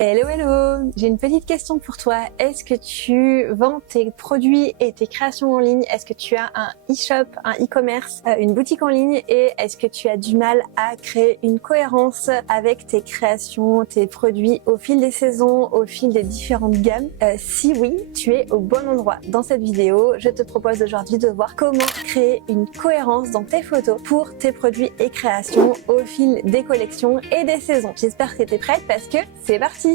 Hello, hello! J'ai une petite question pour toi. Est-ce que tu vends tes produits et tes créations en ligne? Est-ce que tu as un e-shop, un e-commerce, une boutique en ligne? Et est-ce que tu as du mal à créer une cohérence avec tes créations, tes produits au fil des saisons, au fil des différentes gammes? Si oui, tu es au bon endroit. Dans cette vidéo, je te propose aujourd'hui de voir comment créer une cohérence dans tes photos pour tes produits et créations au fil des collections et des saisons. J'espère que tu es prête parce que c'est parti!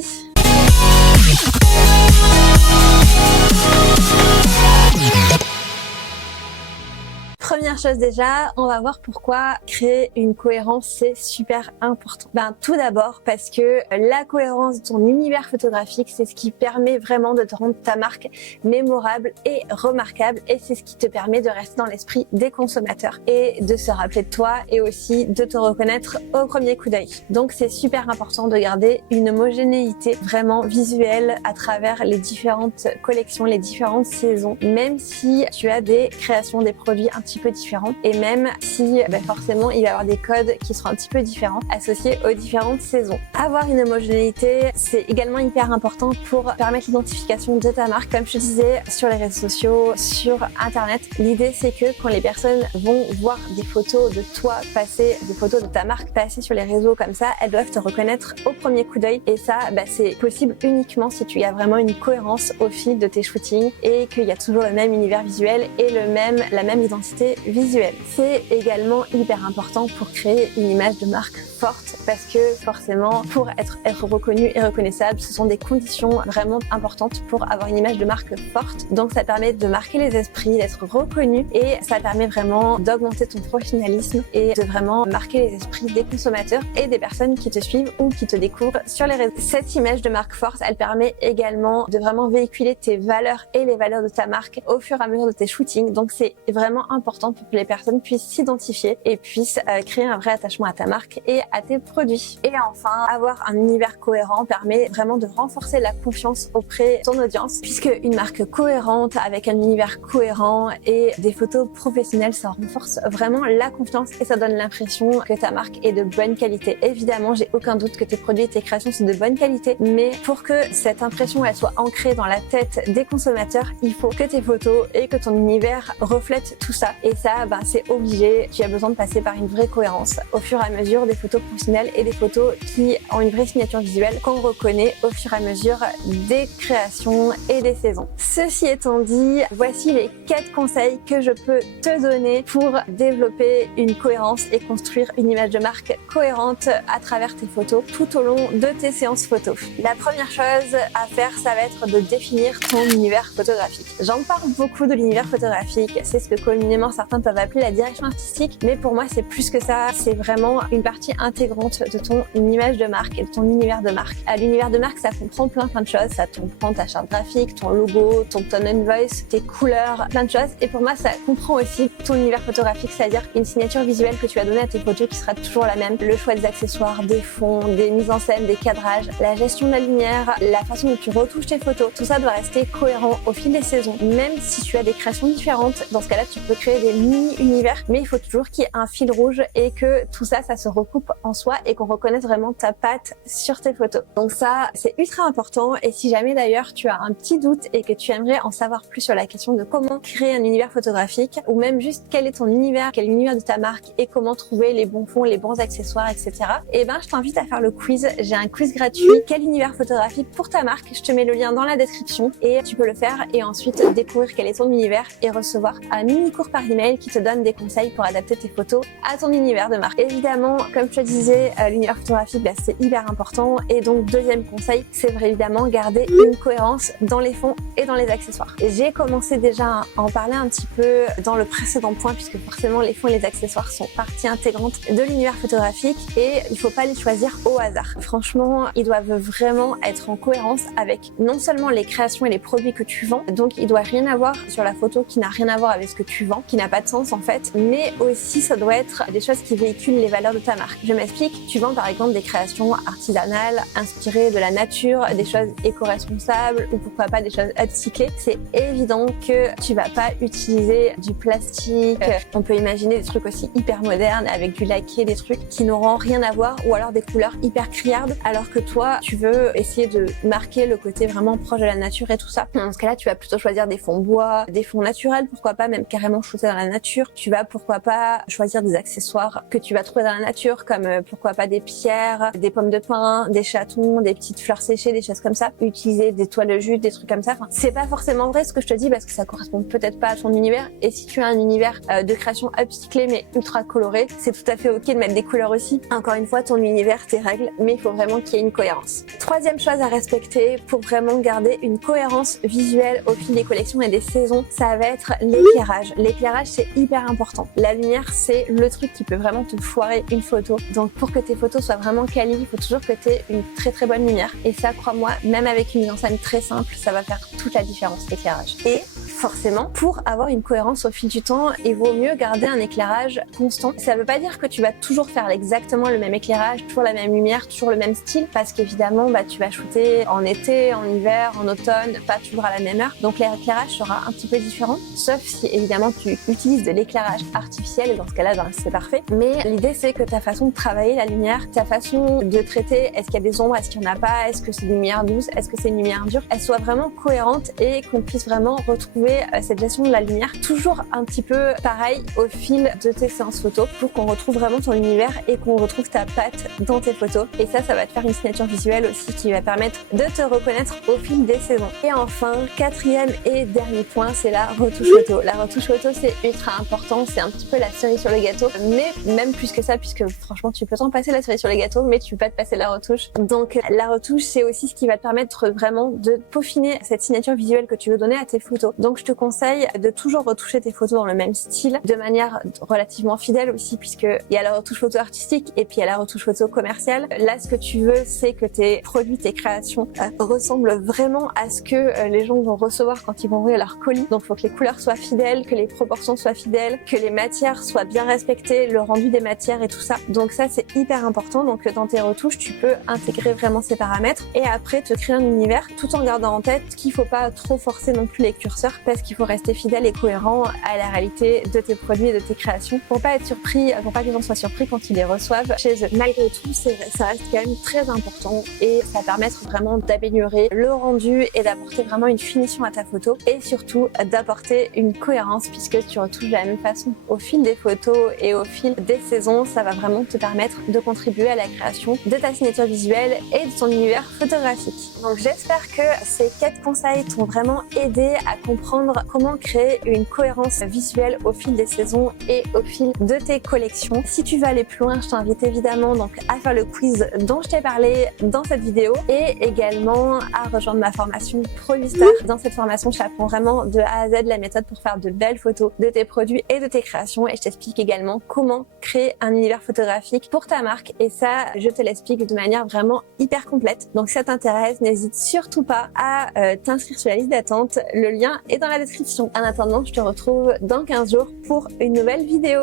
Première chose déjà, on va voir pourquoi créer une cohérence c'est super important. Tout d'abord parce que la cohérence de ton univers photographique, c'est ce qui permet vraiment de te rendre ta marque mémorable et remarquable, et c'est ce qui te permet de rester dans l'esprit des consommateurs et de se rappeler de toi et aussi de te reconnaître au premier coup d'œil. Donc c'est super important de garder une homogénéité vraiment visuelle à travers les différentes collections, les différentes saisons, même si tu as des créations, des produits un petit peu différents, et même si forcément il va y avoir des codes qui seront un petit peu différents associés aux différentes saisons. Avoir une homogénéité, c'est également hyper important pour permettre l'identification de ta marque. Comme je te disais, sur les réseaux sociaux, sur internet, l'idée c'est que quand les personnes vont voir des photos de toi passer, des photos de ta marque passer sur les réseaux comme ça, elles doivent te reconnaître au premier coup d'œil, et ça c'est possible uniquement si tu as vraiment une cohérence au fil de tes shootings et qu'il y a toujours le même univers visuel et la même identité visuelle. C'est également hyper important pour créer une image de marque forte, parce que forcément pour être reconnu et reconnaissable, ce sont des conditions vraiment importantes pour avoir une image de marque forte. Donc ça permet de marquer les esprits, d'être reconnu, et ça permet vraiment d'augmenter ton professionnalisme et de vraiment marquer les esprits des consommateurs et des personnes qui te suivent ou qui te découvrent sur les réseaux. Cette image de marque forte, elle permet également de vraiment véhiculer tes valeurs et les valeurs de ta marque au fur et à mesure de tes shootings. Donc c'est vraiment important pour que les personnes puissent s'identifier et puissent créer un vrai attachement à ta marque et à tes produits. Et enfin, avoir un univers cohérent permet vraiment de renforcer la confiance auprès de ton audience, puisque une marque cohérente avec un univers cohérent et des photos professionnelles, ça renforce vraiment la confiance et ça donne l'impression que ta marque est de bonne qualité. Évidemment, j'ai aucun doute que tes produits et tes créations sont de bonne qualité, mais pour que cette impression elle soit ancrée dans la tête des consommateurs, il faut que tes photos et que ton univers reflètent tout ça. Et ça, c'est obligé. Tu as besoin de passer par une vraie cohérence au fur et à mesure des photos professionnelles et des photos qui ont une vraie signature visuelle qu'on reconnaît au fur et à mesure des créations et des saisons. Ceci étant dit, voici les 4 conseils que je peux te donner pour développer une cohérence et construire une image de marque cohérente à travers tes photos tout au long de tes séances photos. La première chose à faire, ça va être de définir ton univers photographique. J'en parle beaucoup de l'univers photographique, c'est ce que communément certains peuvent appeler la direction artistique, mais pour moi c'est plus que ça, c'est vraiment une partie intégrante de ton image de marque et de ton univers de marque. L'univers de marque, ça comprend plein de choses, ça comprend ta charte graphique, ton logo, ton tone and voice, tes couleurs, plein de choses, et pour moi ça comprend aussi ton univers photographique, c'est-à-dire une signature visuelle que tu vas donner à tes photos qui sera toujours la même, le choix des accessoires, des fonds, des mises en scène, des cadrages, la gestion de la lumière, la façon dont tu retouches tes photos, tout ça doit rester cohérent au fil des saisons. Même si tu as des créations différentes, dans ce cas-là tu peux créer des mini-univers, mais il faut toujours qu'il y ait un fil rouge et que tout ça se recoupe en soi et qu'on reconnaisse vraiment ta patte sur tes photos. Donc ça, c'est ultra important, et si jamais d'ailleurs tu as un petit doute et que tu aimerais en savoir plus sur la question de comment créer un univers photographique, ou même juste quel est ton univers, quel est l'univers de ta marque et comment trouver les bons fonds, les bons accessoires, etc. Je t'invite à faire le quiz. J'ai un quiz gratuit, quel univers photographique pour ta marque. Je te mets le lien dans la description et tu peux le faire et ensuite découvrir quel est ton univers et recevoir un mini cours par email qui te donne des conseils pour adapter tes photos à ton univers de marque. Évidemment, comme je te disais, l'univers photographique, c'est hyper important, et donc deuxième conseil, c'est évidemment garder une cohérence dans les fonds et dans les accessoires. J'ai commencé déjà à en parler un petit peu dans le précédent point, puisque forcément les fonds et les accessoires sont partie intégrante de l'univers photographique et il faut pas les choisir au hasard. Franchement, ils doivent vraiment être en cohérence avec non seulement les créations et les produits que tu vends, donc il doit rien avoir sur la photo qui n'a rien à voir avec ce que tu vends, qui n'a n'a pas de sens en fait, mais aussi ça doit être des choses qui véhiculent les valeurs de ta marque. Je m'explique, tu vends par exemple des créations artisanales, inspirées de la nature, des choses éco-responsables ou pourquoi pas des choses upcyclées. C'est évident que tu vas pas utiliser du plastique. On peut imaginer des trucs aussi hyper modernes avec du laqué, des trucs qui n'auront rien à voir, ou alors des couleurs hyper criardes, alors que toi tu veux essayer de marquer le côté vraiment proche de la nature et tout ça. Dans ce cas-là, tu vas plutôt choisir des fonds bois, des fonds naturels, pourquoi pas même carrément shooter dans la nature. Tu vas pourquoi pas choisir des accessoires que tu vas trouver dans la nature, comme pourquoi pas des pierres, des pommes de pin, des chatons, des petites fleurs séchées, des choses comme ça. Utiliser des toiles de jute, des trucs comme ça. Enfin, c'est pas forcément vrai ce que je te dis parce que ça correspond peut-être pas à ton univers. Et si tu as un univers de création upcyclée mais ultra coloré, c'est tout à fait ok de mettre des couleurs aussi. Encore une fois, ton univers, tes règles, mais il faut vraiment qu'il y ait une cohérence. Troisième chose à respecter pour vraiment garder une cohérence visuelle au fil des collections et des saisons, ça va être l'éclairage. L'éclairage, c'est hyper important. La lumière, c'est le truc qui peut vraiment te foirer une photo. Donc pour que tes photos soient vraiment quali, il faut toujours que tu aies une très très bonne lumière. Et ça, crois-moi, même avec une mise en scène très simple, ça va faire toute la différence, l'éclairage. Et forcément, pour avoir une cohérence au fil du temps, il vaut mieux garder un éclairage constant. Ça veut pas dire que tu vas toujours faire exactement le même éclairage, toujours la même lumière, toujours le même style, parce qu'évidemment, tu vas shooter en été, en hiver, en automne, pas toujours à la même heure. Donc l'éclairage sera un petit peu différent, sauf si évidemment tu utilises de l'éclairage artificiel, et dans ce cas-là, c'est parfait. Mais l'idée, c'est que ta façon de travailler la lumière, ta façon de traiter, est-ce qu'il y a des ombres, est-ce qu'il n'y en a pas, est-ce que c'est une lumière douce, est-ce que c'est une lumière dure, elle soit vraiment cohérente et qu'on puisse vraiment retrouver cette gestion de la lumière toujours un petit peu pareil au fil de tes séances photos pour qu'on retrouve vraiment ton univers et qu'on retrouve ta patte dans tes photos. Et ça va te faire une signature visuelle aussi qui va permettre de te reconnaître au fil des saisons. Et enfin, quatrième et dernier point, c'est la retouche photo. La retouche photo, c'est ultra important, c'est un petit peu la cerise sur le gâteau, mais même plus que ça, puisque franchement, tu peux t'en passer la cerise sur le gâteau, mais tu peux pas te passer la retouche. Donc la retouche, c'est aussi ce qui va te permettre vraiment de peaufiner cette signature visuelle que tu veux donner à tes photos. Donc je te conseille de toujours retoucher tes photos dans le même style, de manière relativement fidèle aussi, puisque il y a la retouche photo artistique et puis il y a la retouche photo commerciale. Là, ce que tu veux, c'est que tes produits, tes créations ressemblent vraiment à ce que les gens vont recevoir quand ils vont ouvrir leur colis. Donc il faut que les couleurs soient fidèles, que les proportions soient fidèles, que les matières soient bien respectées, le rendu des matières et tout ça. Donc ça, c'est hyper important. Donc dans tes retouches, tu peux intégrer vraiment ces paramètres et après te créer un univers tout en gardant en tête qu'il faut pas trop forcer non plus les curseurs parce qu'il faut rester fidèle et cohérent à la réalité de tes produits et de tes créations pour pas être surpris, pour pas que les gens soient surpris quand ils les reçoivent chez eux. Malgré tout, ça reste quand même très important et ça va permettre vraiment d'améliorer le rendu et d'apporter vraiment une finition à ta photo et surtout d'apporter une cohérence puisque tu retouches de la même façon au fil des photos et au fil des saisons. Ça va vraiment te permettre de contribuer à la création de ta signature visuelle et de ton univers photographique. Donc j'espère que ces 4 conseils t'ont vraiment aidé à comprendre comment créer une cohérence visuelle au fil des saisons et au fil de tes collections. Si tu veux aller plus loin, je t'invite évidemment donc à faire le quiz dont je t'ai parlé dans cette vidéo et également à rejoindre ma formation ProLuStar. Dans cette formation, je t'apprends vraiment de A à Z la méthode pour faire de belles photos de tes produits et de tes créations et je t'explique également comment créer un univers photographique pour ta marque et ça, je te l'explique de manière vraiment hyper complète. Donc si ça t'intéresse, n'hésite surtout pas à t'inscrire sur la liste d'attente. Le lien est dans la description. En attendant, je te retrouve dans 15 jours pour une nouvelle vidéo.